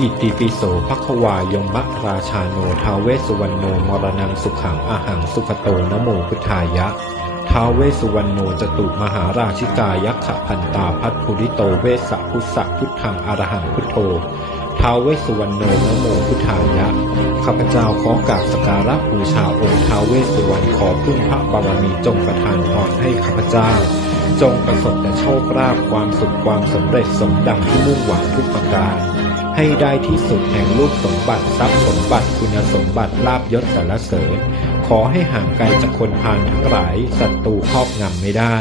อิติปิโสภควายมราชาโนท้าวเวสสุวรรณโนมรณังสุขังอาหังสุขโตนะโมพุทธายะท้าวเวสสุวรรณโนจตุมหาราชิกายักขพันตาพัทภูริโตเวสสะพุทธะพุทธังอรหังพุทโธท้าวเวสสุวรรณโนนะโมพุทธายะข้าพเจ้าขอกราบสักการะบูชาองค์ท้าวเวสสุวรรณขอพึ่งพระบารมีจงประทานพรให้ข้าพเจ้าจงประสบแต่โชคลาภความสุขความสำเร็จสมดังที่มุ่งหวังทุกประการให้ได้ที่สุดแห่งรูปสมบัติทรัพย์สมบัติคุณสมบัติลาภยศสรรเสริญขอให้ห่างไกลจากคนพาลทั้งหลายศัตรูครอบงำไม่ได้